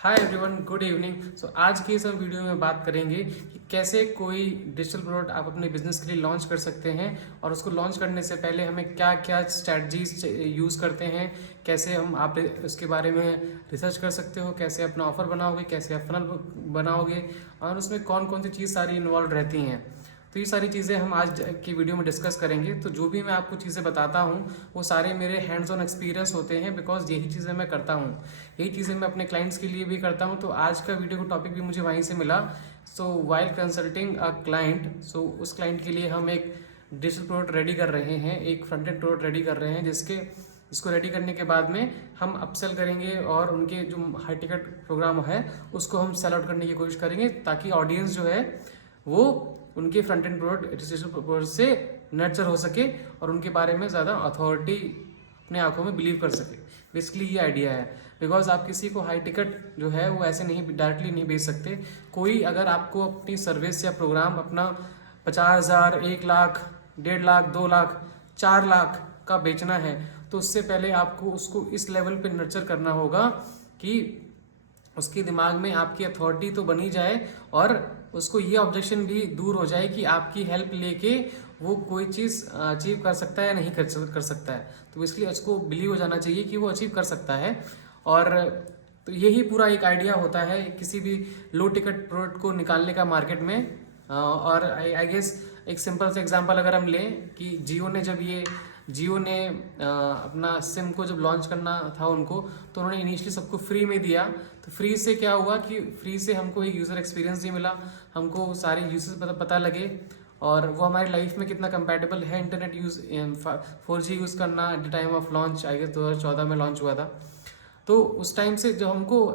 Hi everyone, good evening. आज की इस हम वीडियो में बात करेंगे कि कैसे कोई डिजिटल प्रोडक्ट आप अपने बिजनेस के लिए लॉन्च कर सकते हैं और उसको लॉन्च करने से पहले हमें क्या क्या स्ट्रैटेजीज यूज़ करते हैं, कैसे हम आप उसके बारे में रिसर्च कर सकते हो, कैसे अपना ऑफर बनाओगे, कैसे आप फनल बनाओगे और उसमें कौन कौन सी चीज़ सारी इन्वॉल्व रहती हैं। तो ये सारी चीज़ें हम आज की वीडियो में डिस्कस करेंगे। तो जो भी मैं आपको चीज़ें बताता हूँ वो सारे मेरे हैंड्स ऑन एक्सपीरियंस होते हैं, बिकॉज यही चीज़ें मैं करता हूँ, यही चीज़ें मैं अपने क्लाइंट्स के लिए भी करता हूँ। तो आज का वीडियो का टॉपिक भी मुझे वहीं से मिला। So while consulting a client, so उस क्लाइंट के लिए हम एक डिजिटल प्रोडक्ट रेडी कर रहे हैं, एक फ्रंट एंड प्रोडक्ट रेडी कर रहे हैं जिसको रेडी करने के बाद में हम अपसेल करेंगे और उनके जो हाई टिकट प्रोग्राम है उसको हम सेल आउट करने की कोशिश करेंगे, ताकि ऑडियंस जो है वो उनके front end product digital product से नर्चर हो सके और उनके बारे में ज़्यादा अथॉरिटी अपने आंखों में बिलीव कर सके। बेसिकली ये आइडिया है, बिकॉज आप किसी को हाई टिकट जो है वो ऐसे नहीं डायरेक्टली नहीं बेच सकते। कोई अगर आपको अपनी सर्विस या प्रोग्राम अपना 50,000, 1 लाख, 1.5 लाख, 2 लाख, 4 लाख का बेचना है, तो उससे पहले आपको उसको इस लेवल पे नर्चर करना होगा कि उसके दिमाग में आपकी अथॉरिटी तो बनी जाए और उसको ये ऑब्जेक्शन भी दूर हो जाए कि आपकी हेल्प लेके वो कोई चीज़ अचीव कर सकता है या नहीं कर सकता है। तो इसलिए उसको बिलीव हो जाना चाहिए कि वो अचीव कर सकता है। और तो यही पूरा एक आइडिया होता है किसी भी लो टिकट प्रोडक्ट को निकालने का मार्केट में। और आई गेस एक सिंपल सा एग्जांपल अगर हम लें कि जियो ने अपना सिम को जब लॉन्च करना था उनको, तो उन्होंने इनिशियली सबको फ्री में दिया। तो फ्री से क्या हुआ कि फ्री से हमको एक यूज़र एक्सपीरियंस नहीं मिला, हमको सारे यूजेस पता लगे और वो हमारी लाइफ में कितना कंपैटिबल है इंटरनेट यूज़ 4G यूज़ करना at the time of launch. I guess 2014 में लॉन्च हुआ था। तो उस टाइम से जो हमको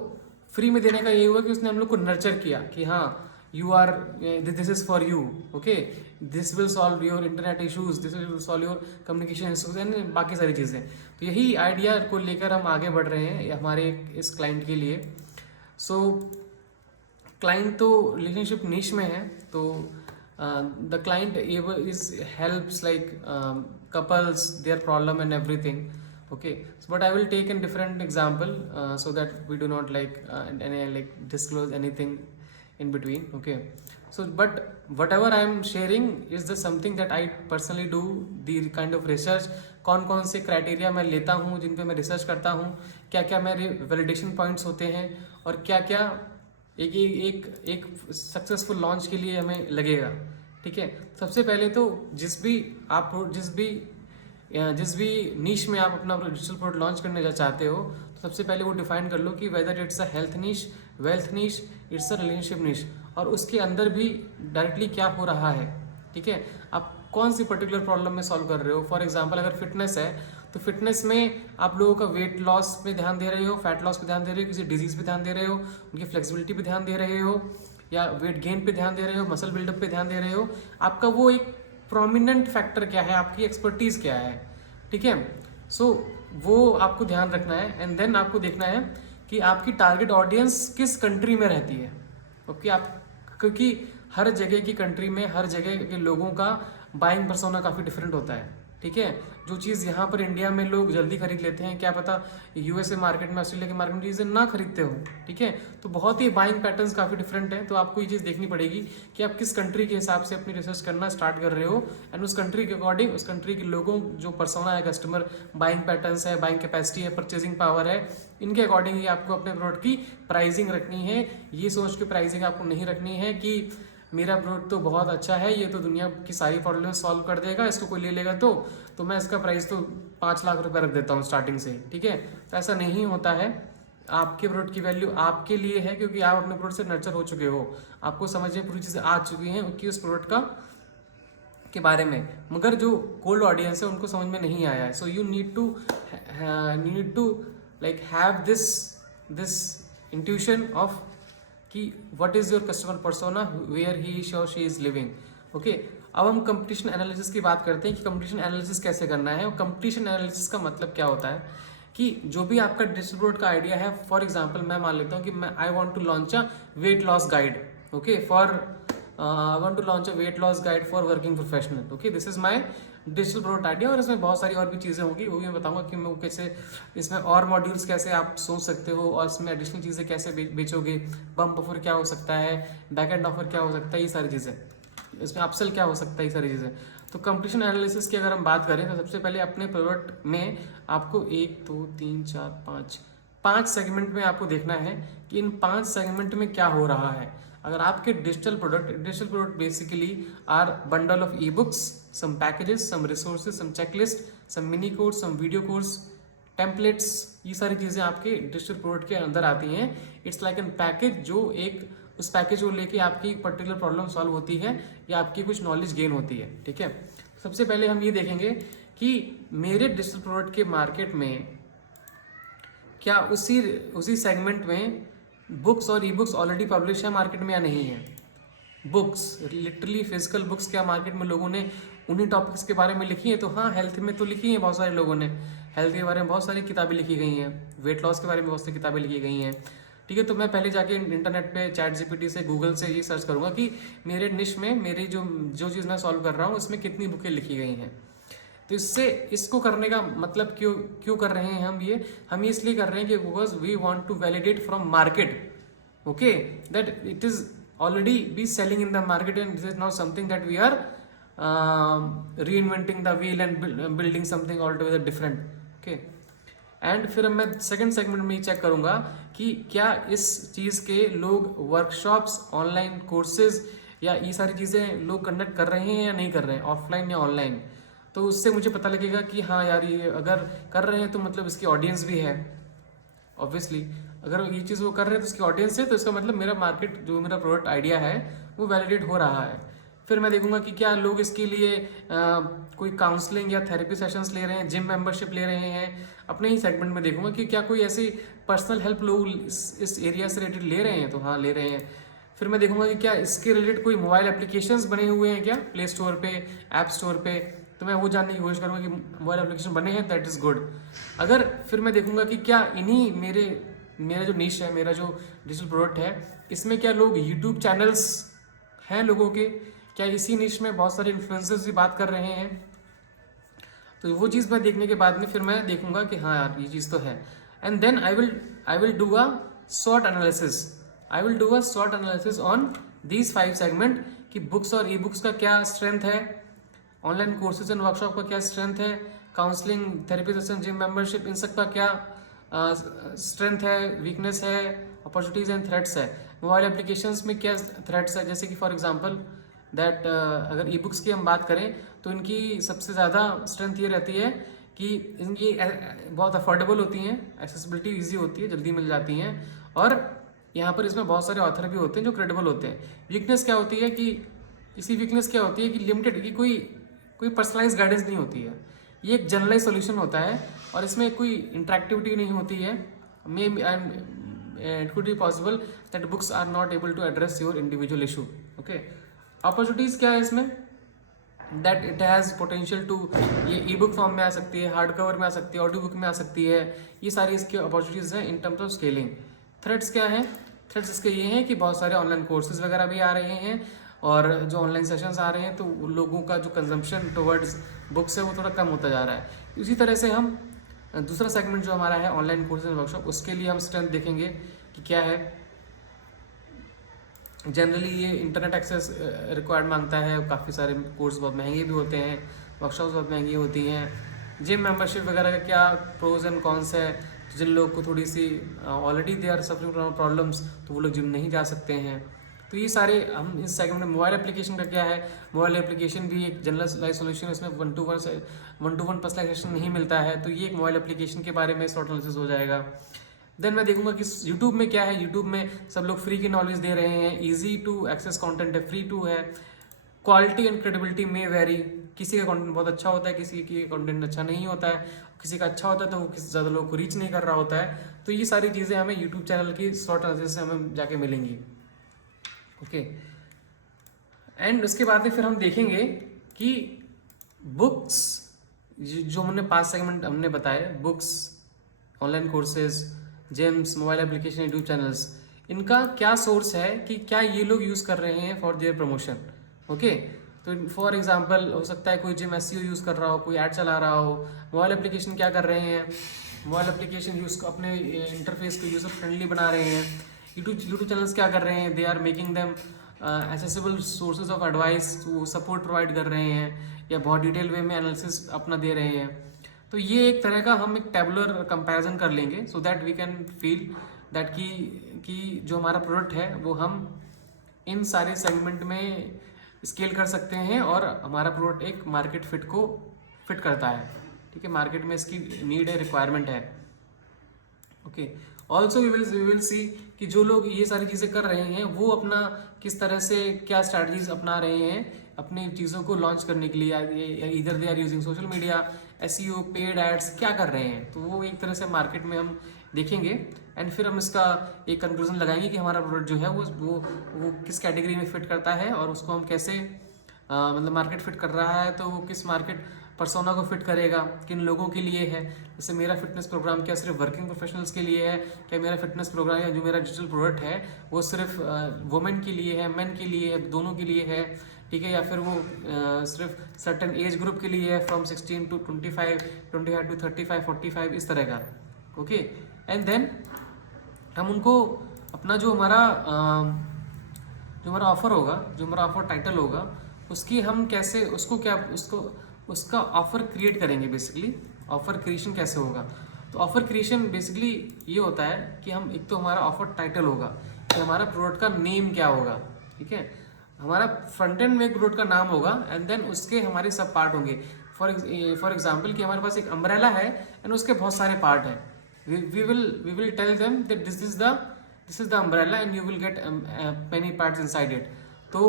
फ्री में देने का ये हुआ कि उसने हम लोग को नर्चर किया कि हाँ, you are, this is for you, okay, this will solve your internet issues, this will solve your communication issues and बाकी सारी चीज़ें। तो यही आइडिया को लेकर हम आगे बढ़ रहे हैं हमारे इस क्लाइंट के लिए। सो क्लाइंट तो रिलेशनशिप निश में है, तो the client is helps like couples, their problem and everything. Okay, so but I will take a different example so that we do not like disclose anything in between. Okay, so but whatever I am sharing is the something that I personally do, the kind of research, कौन कौन से criteria मैं लेता हूँ जिन पे मैं research करता हूँ, क्या क्या मेरे वैलिडेशन पॉइंट्स होते हैं और क्या क्या एक एक एक सक्सेसफुल लॉन्च के लिए हमें लगेगा। ठीक है, सबसे पहले तो जिस भी नीश में आप अपना डिजिटल प्रोडक्ट लॉन्च करने चाहते हो, तो सबसे पहले वो डिफाइन कर लो कि whether it's a health niche, wealth niche, it's a relationship niche, और उसके अंदर भी डायरेक्टली क्या हो रहा है। ठीक है, आप कौन सी पर्टिकुलर प्रॉब्लम में सॉल्व कर रहे हो। फॉर एग्जाम्पल अगर फिटनेस है तो फिटनेस में आप लोगों का वेट लॉस पे ध्यान दे रहे हो, फैट लॉस पे ध्यान दे रहे हो, किसी डिजीज पे ध्यान दे रहे हो, उनकी फ्लेक्सिबिलिटी पे ध्यान दे रहे हो, या वेट गेन पे ध्यान दे रहे हो, मसल बिल्डअप पे ध्यान दे रहे हो। आपका वो एक प्रोमिनेंट फैक्टर क्या है, आपकी एक्सपर्टीज क्या है। ठीक है, सो वो आपको ध्यान रखना है एंड देन आपको देखना है कि आपकी टारगेट ऑडियंस किस कंट्री में रहती है। ओके, आप क्योंकि हर जगह की कंट्री में हर जगह के लोगों का बाइंग पर्सोना काफ़ी डिफरेंट होता है। ठीक है, जो चीज़ यहाँ पर इंडिया में लोग जल्दी खरीद लेते हैं, क्या पता यूएसए मार्केट में, ऑस्ट्रेलिया के मार्केट में चीज़ें ना खरीदते हो। ठीक है, तो बहुत ही बाइंग पैटर्न्स काफ़ी डिफरेंट है। तो आपको ये चीज़ देखनी पड़ेगी कि आप किस कंट्री के हिसाब से अपनी रिसर्च करना स्टार्ट कर रहे हो एंड उस कंट्री के अकॉर्डिंग उस कंट्री के लोगों जो पर्सोना है, कस्टमर बाइंग पैटर्न्स है, बाइंग कैपेसिटी है, परचेजिंग पावर है, इनके अकॉर्डिंग ही आपको अपने प्रोडक्ट की प्राइसिंग रखनी है। ये सोच के प्राइसिंग आपको नहीं रखनी है कि मेरा प्रोडक्ट तो बहुत अच्छा है, ये तो दुनिया की सारी प्रॉब्लम सॉल्व कर देगा, इसको कोई ले लेगा तो मैं इसका प्राइस तो 5 लाख रुपए रख देता हूँ स्टार्टिंग से। ठीक है, तो ऐसा नहीं होता है। आपके प्रोडक्ट की वैल्यू आपके लिए है क्योंकि आप अपने प्रोडक्ट से नर्चर हो चुके हो, आपको समझ में पूरी चीज़ें आ चुकी हैं कि उस प्रोडक्ट के बारे में, मगर जो कोल्ड ऑडियंस है उनको समझ में नहीं आया है। So you need to like have this intuition of कि what is your customer persona, where he और शी इज लिविंग। ओके, अब हम कंपटीशन एनालिसिस की बात करते हैं कि कंपटीशन एनालिसिस कैसे करना है। और कंपटीशन एनालिसिस का मतलब क्या होता है कि जो भी आपका डिजिटल प्रोडक्ट का आइडिया है, फॉर एग्जांपल मैं मान लेता हूँ कि मैं I want to launch a weight loss guide, okay, for I want to launch a weight loss guide for working professional. Okay, this is my digital product idea. और इसमें बहुत सारी और भी चीज़ें होगी, वो भी मैं बताऊंगा कि मैं वो कैसे, इसमें और मॉड्यूल्स कैसे आप सोच सकते हो, और इसमें एडिशनल चीज़ें कैसे बेचोगे, बम्प ऑफर क्या हो सकता है, बैक एंड ऑफर क्या हो सकता है, ये सारी चीज़ें, इसमें अपसेल क्या हो सकता है, ये सारी चीज़ें। तो कंपटीशन एनालिसिस की अगर हम बात करें तो सबसे पहले अपने प्रोडक्ट में आपको 1 2 3 4 5 सेगमेंट में आपको देखना है कि इन 5 सेगमेंट में क्या हो रहा है। अगर आपके digital product basically are bundle of e books, some packages, some resources, some checklist, some mini course, some video course, templates, ये सारी चीज़ें आपके डिजिटल प्रोडक्ट के अंदर आती हैं। इट्स लाइक एन पैकेज, जो एक उस पैकेज को लेके आपकी पर्टिकुलर प्रॉब्लम सॉल्व होती है या आपकी कुछ नॉलेज गेन होती है। ठीक है, सबसे पहले हम ये देखेंगे कि मेरे डिजिटल प्रोडक्ट के मार्केट में क्या उसी सेगमेंट में बुक्स और ई बुक्स ऑलरेडी पब्लिश है मार्केट में या नहीं है। बुक्स, लिटरली फिजिकल बुक्स क्या मार्केट में लोगों ने उन्हीं टॉपिक्स के बारे में लिखी है? तो हाँ, हेल्थ में तो लिखी है बहुत सारे लोगों ने, हेल्थ के बारे में बहुत सारी किताबें लिखी गई हैं, वेट लॉस के बारे में बहुत सारी किताबें लिखी गई हैं। ठीक है, तो मैं पहले जाके इंटरनेट पे चैट जीपीटी से, गूगल से ये सर्च करूंगा कि मेरे निश में मेरी जो चीज़ मैं सॉल्व कर रहा हूँ उसमें कितनी बुकें लिखी गई हैं। तो इसको करने का मतलब क्यों कर रहे हैं हम ये इसलिए कर रहे हैं कि because we want to validate from market, okay, that it is already be selling in the market and this is not something that we are reinventing the wheel and building something all together different. Okay, and फिर मैं second segment में ये check करूंगा कि क्या इस चीज़ के लोग वर्कशॉप्स, ऑनलाइन कोर्सेज या ये सारी चीज़ें लोग कंडक्ट कर रहे हैं या नहीं कर रहे हैं, ऑफलाइन या ऑनलाइन। तो उससे मुझे पता लगेगा कि हाँ यार, ये अगर कर रहे हैं तो मतलब इसकी ऑडियंस भी है। ऑब्वियसली अगर ये चीज़ वो कर रहे हैं तो उसकी ऑडियंस है, तो इसका मतलब मेरा मार्केट, जो मेरा प्रोडक्ट आइडिया है वो वैलिडेट हो रहा है। फिर मैं देखूंगा कि क्या लोग इसके लिए कोई काउंसलिंग या थेरेपी सेशंस ले रहे हैं, जिम मेंबरशिप ले रहे हैं। अपने ही सेगमेंट में देखूंगा कि क्या कोई ऐसी पर्सनल हेल्प लोग इस एरिया से रिलेटेड ले रहे हैं, तो हाँ ले रहे हैं। फिर मैं देखूंगा कि क्या इसके रिलेटेड कोई मोबाइल एप्लीकेशंस बने हुए हैं क्या प्ले स्टोर पे, ऐप स्टोर पे, तो मैं वो जानने की कोशिश करूँगा कि मोबाइल एप्लीकेशन बने हैं, दैट इज़ गुड। अगर फिर मैं देखूंगा कि क्या इन्हीं मेरा जो निश है, मेरा जो डिजिटल प्रोडक्ट है, इसमें क्या लोग यूट्यूब चैनल्स हैं लोगों के, क्या इसी निश में बहुत सारे इन्फ्लुएंसर्स भी बात कर रहे हैं। तो वो चीज़ मैं देखने के बाद में फिर मैं देखूंगा कि हाँ यार ये चीज़ तो है। And then I will do a short analysis on these 5 segment कि बुक्स और ई बुक्स का क्या स्ट्रेंथ है, ऑनलाइन कोर्सेज एंड वर्कशॉप का क्या स्ट्रेंथ है, counselling, therapy session, gym membership, इन सब का क्या स्ट्रेंथ है, वीकनेस है, अपॉर्चुनिटीज एंड थ्रेट्स है। मोबाइल एप्लीकेशंस में क्या थ्रेट्स है, जैसे कि फॉर एग्जांपल दैट अगर ई बुक्स की हम बात करें तो इनकी सबसे ज़्यादा स्ट्रेंथ ये रहती है कि इनकी बहुत अफोर्डेबल होती हैं, एक्सेसिबिलिटी ईजी होती है, जल्दी मिल जाती हैं, और यहाँ पर इसमें बहुत सारे ऑथर भी होते हैं जो क्रेडिबल होते हैं। वीकनेस क्या होती है कि इसकी वीकनेस क्या होती है कि लिमिटेड, कि कोई पर्सनलाइज गाइडेंस नहीं होती है, ये एक जनरलाइज सोल्यूशन होता है और इसमें कोई इंटरेक्टिविटी नहीं होती है। May it could be possible that books are not able to address your individual issue. Okay, opportunities क्या है इसमें, that it has potential to, ये ई बुक फॉर्म में आ सकती है, हार्ड कवर में आ सकती है, ऑडियो बुक में आ सकती है, ये सारी इसकी अपॉर्चुनिटीज़ हैं इन टर्म्स ऑफ स्केलिंग। थ्रेड्स क्या हैं, थ्रेड्स इसके ये हैं कि बहुत सारे ऑनलाइन कोर्सेज वगैरह भी आ रहे हैं और जो ऑनलाइन सेशंस आ रहे हैं, तो लोगों का जो कंजम्पशन टुवर्ड्स बुक्स है वो थोड़ा कम होता जा रहा है। इसी तरह से हम दूसरा सेगमेंट जो हमारा है ऑनलाइन कोर्सेज एंड वर्कशॉप, उसके लिए हम स्ट्रेंथ देखेंगे कि क्या है। जनरली ये इंटरनेट एक्सेस रिक्वायर्ड मांगता है, काफ़ी सारे कोर्स बहुत महंगे भी होते हैं, वर्कशॉप्स बहुत महंगी होती हैं। जिम मेंबरशिप वगैरह का क्या प्रोज एंड कॉन्स है, तो जिन लोग को थोड़ी सी already they are suffering from problems, तो वो लोग जिम नहीं जा सकते हैं। तो ये सारे हम इस सेगमेंट में, मोबाइल एप्लीकेशन का क्या है, मोबाइल एप्लीकेशन भी एक जनरलाइज सोल्यूशन है, इसमें वन टू वन पर्सनलाइजेशन नहीं मिलता है, तो ये एक मोबाइल एप्लीकेशन के बारे में शॉर्ट एनालिसिस हो जाएगा। देन मैं देखूंगा कि यूट्यूब में क्या है, यूट्यूब में सब लोग फ्री की नॉलेज दे रहे हैं, इजी टू एक्सेस कंटेंट है, फ्री टू है, क्वालिटी एंड क्रेडिबिलिटी में वेरी, किसी का कंटेंट बहुत अच्छा होता है, किसी की कंटेंट अच्छा नहीं होता है, किसी का अच्छा होता है तो वो किसी ज़्यादा लोगों को रीच नहीं कर रहा होता है। तो ये सारी चीज़ें हमें यूट्यूब चैनल की शॉर्ट एनालिसिस से हमें जाके मिलेंगी। ओके, एंड उसके बाद में फिर हम देखेंगे कि बुक्स, जो हमने 5 सेगमेंट हमने बताए, books, online courses, gyms, mobile application, YouTube channels, इनका क्या सोर्स है कि क्या ये लोग यूज़ कर रहे हैं फॉर देयर प्रमोशन। ओके, तो फॉर एग्जांपल हो सकता है कोई जिम एसईओ यूज़ कर रहा हो, कोई ऐड चला रहा हो, मोबाइल एप्लीकेशन क्या कर रहे हैं, मोबाइल एप्लीकेशन यूज़ अपने इंटरफेस को यूज़र फ्रेंडली बना रहे हैं। यूट्यूब चैनल्स क्या कर रहे हैं, they are making them accessible sources of advice, वो सपोर्ट प्रोवाइड कर रहे हैं या बहुत डिटेल वे में एनालिसिस अपना दे रहे हैं। तो ये एक तरह का हम एक टेबुलर कंपैरिजन कर लेंगे so that we can feel that कि जो हमारा प्रोडक्ट है वो हम इन सारे सेगमेंट में स्केल कर सकते हैं और हमारा प्रोडक्ट एक मार्केट फिट को फिट करता है। ठीक है, मार्केट में इसकी नीड है, रिक्वायरमेंट है। Okay, also we will see कि जो लोग ये सारी चीज़ें कर रहे हैं वो अपना किस तरह से क्या स्ट्रैटेजीज अपना रहे हैं अपनी चीज़ों को लॉन्च करने के लिए। इधर they are using social media, SEO, paid ads, क्या कर रहे हैं। तो वो एक तरह से मार्केट में हम देखेंगे एंड फिर हम इसका एक कंक्लूजन लगाएंगे कि हमारा प्रोडक्ट जो है वो किस कैटेगरी में फिट करता है और उसको हम कैसे मतलब मार्केट फिट कर रहा है तो वो किस मार्केट पर्सोना को फिट करेगा, किन लोगों के लिए है। जैसे मेरा फिटनेस प्रोग्राम क्या सिर्फ वर्किंग प्रोफेशनल्स के लिए है, क्या मेरा फिटनेस प्रोग्राम या जो मेरा डिजिटल प्रोडक्ट है वो सिर्फ वुमेन के लिए है, मेन के लिए है, दोनों के लिए है। ठीक है, या फिर वो सिर्फ सर्टेन एज ग्रुप के लिए है फ्रॉम 16 to 25, 25 to 35, 45, इस तरह का। ओके, एंड देन हम उनको अपना जो हमारा ऑफर होगा, जो हमारा ऑफर टाइटल होगा, उसकी हम कैसे उसका ऑफर क्रिएट करेंगे। बेसिकली ऑफर क्रिएशन कैसे होगा, तो ऑफर क्रिएशन बेसिकली ये होता है कि हम एक तो हमारा ऑफर टाइटल होगा कि हमारा प्रोडक्ट का नेम क्या होगा। ठीक है, हमारा फ्रंट एंड में एक प्रोडक्ट का नाम होगा एंड देन उसके हमारे सब पार्ट होंगे। फॉर एग्जाम्पल कि हमारे पास एक अम्ब्रेला है एंड उसके बहुत सारे पार्ट हैं। we will tell them that this is the umbrella and you will get many parts inside it. तो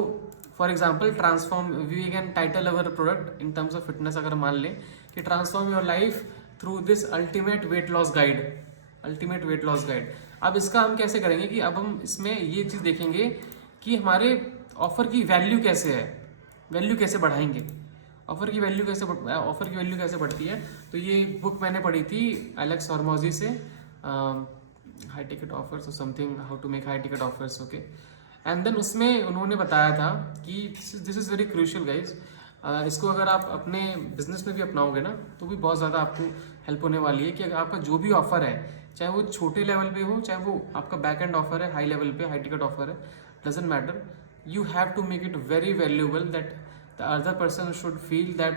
for example transform, we can title our product in terms of fitness. अगर मान लें कि transform your life through this ultimate weight loss guide, ultimate weight loss guide. अब इसका हम कैसे करेंगे कि अब हम इसमें ये चीज़ देखेंगे कि हमारे ऑफर की वैल्यू कैसे है, वैल्यू कैसे बढ़ाएंगे, ऑफर की वैल्यू कैसे बढ़ती है। तो ये बुक मैंने पढ़ी थी एलेक्स हॉर्मोजी से, हाई टिकट ऑफर्स और something, how to make high ticket offers. Okay, and then उसमें उन्होंने बताया था कि this is very crucial guys, इसको अगर आप अपने बिजनेस में भी अपनाओगे ना तो भी बहुत ज़्यादा आपको हेल्प होने वाली है कि अगर आपका जो भी ऑफर है, चाहे वो छोटे लेवल पे हो, चाहे वो आपका बैक एंड ऑफर है, हाई लेवल पे हाई टिकट ऑफर है, doesn't matter, you have to make it very valuable that the other person should feel that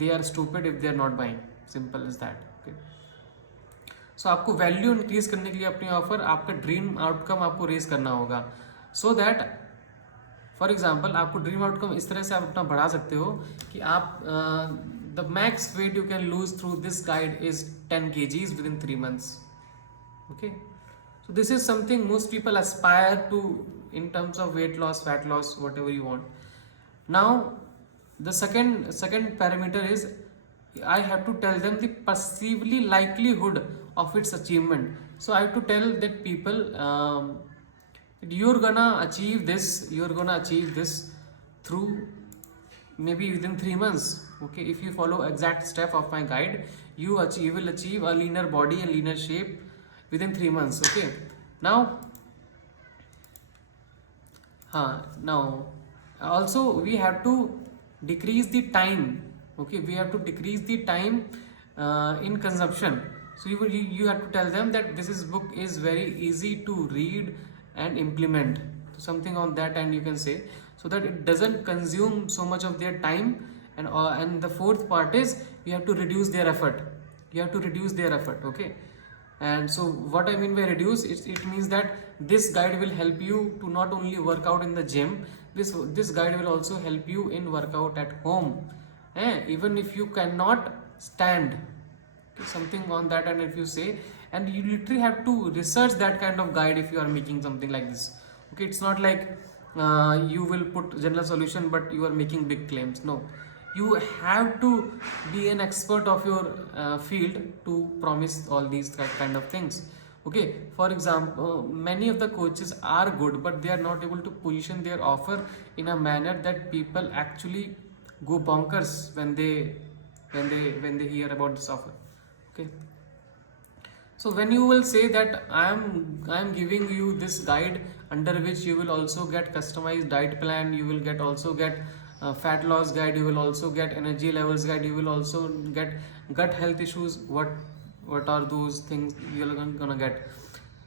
they are stupid if they are not buying. Simple as that. Okay, so आपको value increase करने के लिए अपनी offer, आपका dream outcome आपको raise करना होगा so that for example आपको ड्रीम आउटकम इस तरह से आप अपना बढ़ा सकते हो कि आप the max weight you can lose through this guide is 10 kgs within 3 months. Okay, so this is something most people aspire to in terms of weight loss, fat loss, whatever you want. Now the second parameter is I have to tell them the perceivably likelihood of its achievement. So I have to tell that people you're gonna achieve this through maybe within 3 months. Okay, if you follow exact step of my guide, you will achieve a leaner body and leaner shape within 3 months. Okay, now now also we have to decrease the time. Okay, we have to decrease the time in consumption. So you have to tell them that this book is very easy to read and implement. So something on that and you can say, so that it doesn't consume so much of their time. And the fourth part is you have to reduce their effort. Okay, and so what I mean by reduce, it means that this guide will help you to not only work out in the gym, this guide will also help you in workout at home, even if you cannot stand. Okay, something on that and if you say, and you literally have to research that kind of guide if you are making something like this. Okay, it's not like you will put general solution but you are making big claims. No, you have to be an expert of your field to promise all these kind of things. Okay, for example, many of the coaches are good but they are not able to position their offer in a manner that people actually go bonkers when they hear about this offer. Okay, So when you will say that I am giving you this guide under which you will also get customized diet plan, you will get also get fat loss guide, you will also get energy levels guide, you will also get gut health issues. What are those things you are gonna get?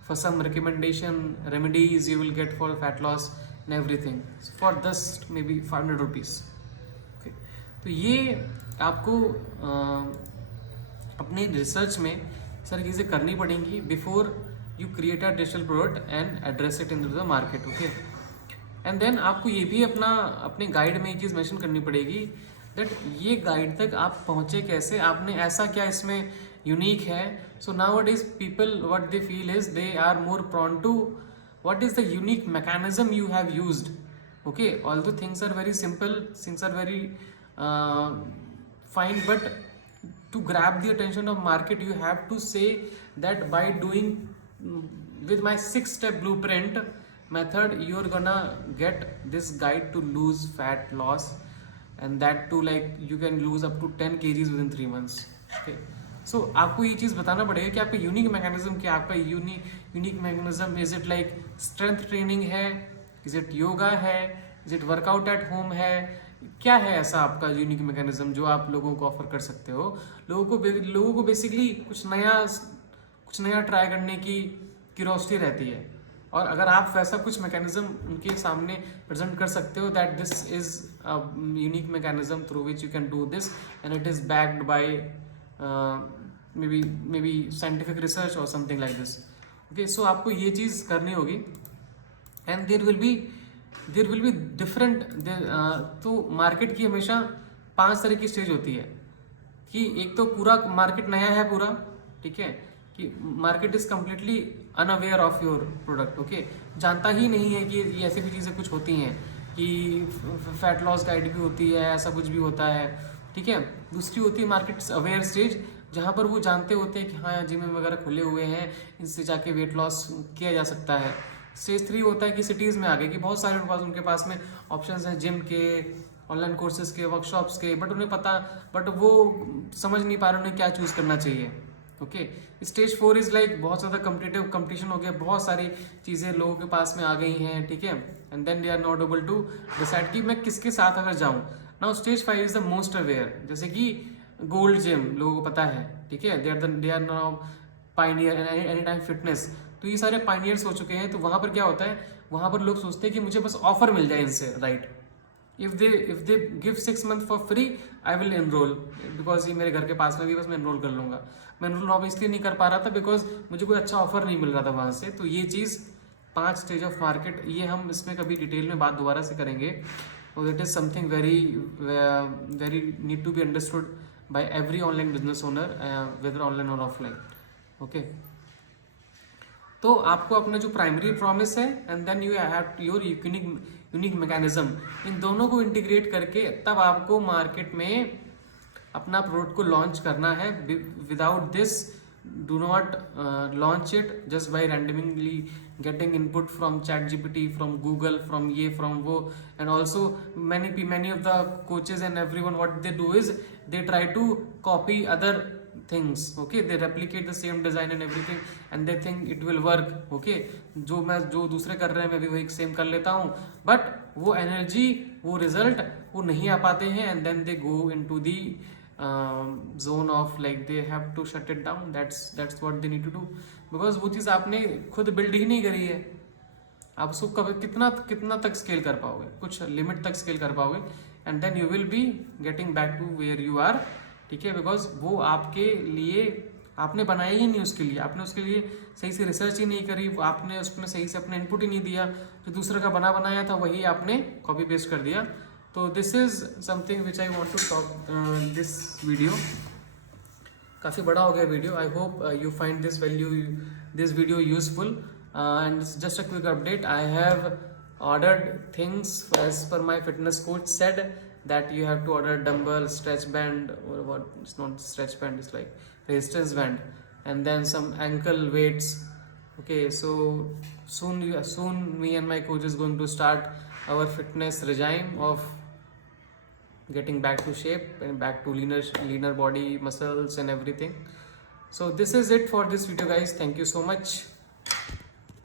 For some recommendation remedies you will get for fat loss and everything for just maybe 500 rupees. Okay. तो ये आपको अपने research में सारी चीज़ें करनी पड़ेंगी before you create a digital product and address it in the market. Okay. And then आपको ये भी अपने गाइड में ये चीज़ मेंशन करनी पड़ेगी दैट ये गाइड तक आप पहुँचे कैसे, आपने ऐसा क्या इसमें यूनिक है. So now it is people what they feel is they are more prone to what is the unique mechanism you have used. Okay, although things are very simple, things are very fine, but to grab the attention of market you have to say that by doing with my 6-step blueprint method you're gonna get this guide to lose fat loss, and that too like you can lose up to 10 kgs within 3 months. Okay. सो आपको ये चीज़ बताना पड़ेगा कि आपका unique mechanism क्या, आपका unique mechanism is it like strength training है, is it yoga है, is it workout at home है, क्या है ऐसा आपका यूनिक मैकेनिज्म जो आप लोगों को ऑफर कर सकते हो. लोगों को बेसिकली कुछ नया ट्राई करने की क्यूरोसिटी रहती है, और अगर आप वैसा कुछ मैकेनिज्म उनके सामने प्रेजेंट कर सकते हो that this is a unique mechanism through which you can do this and it is backed by maybe scientific research or something like this. Okay, so आपको ये चीज़ करनी होगी. and there will be different तो market की हमेशा 5 तरह की stage होती है कि एक तो पूरा मार्केट नया है पूरा, ठीक है, कि market is completely unaware of your product. Okay, जानता ही नहीं है कि ये ऐसी भी चीज़ें कुछ होती हैं कि फैट लॉस गाइड भी होती है, ऐसा कुछ भी होता है, ठीक है. दूसरी होती है मार्केट अवेयर स्टेज, जहाँ पर वो जानते होते हैं कि हाँ जिम वगैरह खुले हुए हैं, इससे जाके वेट लॉस किया जा सकता है. स्टेज 3 होता है कि सिटीज़ में आ गए कि बहुत सारे उनके पास में ऑप्शंस हैं जिम के, ऑनलाइन कोर्सेज के, वर्कशॉप्स के, बट वो समझ नहीं पा रहे उन्हें क्या चूज़ करना चाहिए. ओके. स्टेज 4 इज़ लाइक बहुत ज़्यादा कंपटीशन हो गया, बहुत सारी चीज़ें लोगों के पास में आ गई हैं, ठीक है, and then they are not able to decide कि मैं किसके साथ अगर जाऊँ. Now stage 5 is the most aware, जैसे कि गोल्ड जिम लोगों को पता है, ठीक है, they are now pioneer Anytime Fitness. तो ये सारे पाइनियर्स हो चुके हैं. तो वहाँ पर क्या होता है, वहाँ पर लोग सोचते हैं कि मुझे बस ऑफर मिल जाए इनसे, right. If they give 6 months for free I will enrol, because ये मेरे घर के पास में भी, बस मैं एनरोल कर लूँगा. मैं एनरोल अब इसलिए नहीं कर पा रहा था बिकॉज मुझे कोई अच्छा ऑफर नहीं मिल रहा था वहाँ से. तो ये चीज़ 5 स्टेज ऑफ मार्केट, ये हम इसमें कभी डिटेल में बात दोबारा से करेंगे. और it is something very need to be understood by every online business owner, whether online or offline. Okay. तो आपको अपना जो प्राइमरी प्रॉमिस है and then you have your unique mechanism, इन दोनों को इंटीग्रेट करके तब आपको मार्केट में अपना प्रोडक्ट को लॉन्च करना है. Without this do not launch it just by randomly getting input from ChatGPT, from Google, from ye, from wo. And also many of the coaches and everyone, what they do is they try to copy other things. Okay, they replicate the same design and everything and they think it will work. Okay, जो दूसरे कर रहे हैं मैं भी वही same कर लेता हूँ, बट वो एनर्जी, वो रिजल्ट वो नहीं आ पाते हैं. And then they go into the zone of like they have to shut it down. That's what they need to do, because वो चीज़ आपने खुद बिल्ड ही नहीं करी है. आप उसको कभी कितना तक स्केल कर पाओगे, कुछ लिमिट तक स्केल कर पाओगे, and then you will be getting back to where you are, ठीक है. बिकॉज वो आपके लिए आपने बनाया ही नहीं, उसके लिए आपने उसके लिए सही से रिसर्च ही नहीं करी, आपने उसमें सही से अपना इनपुट ही नहीं दिया, जो दूसरे का बनाया था वही आपने कॉपी पेस्ट कर दिया. तो this is something which I want to talk this video. काफ़ी बड़ा हो गया video. I hope you find this video useful. And just a quick update, I have ordered things as per my fitness coach said that you have to order dumbbell, stretch band, or what, it's not stretch band, it's like resistance band, and then some ankle weights. Okay, so soon me and my coach is going to start our fitness regime of getting back to shape and back to leaner body, muscles and everything. So this is it for this video guys. Thank you so much.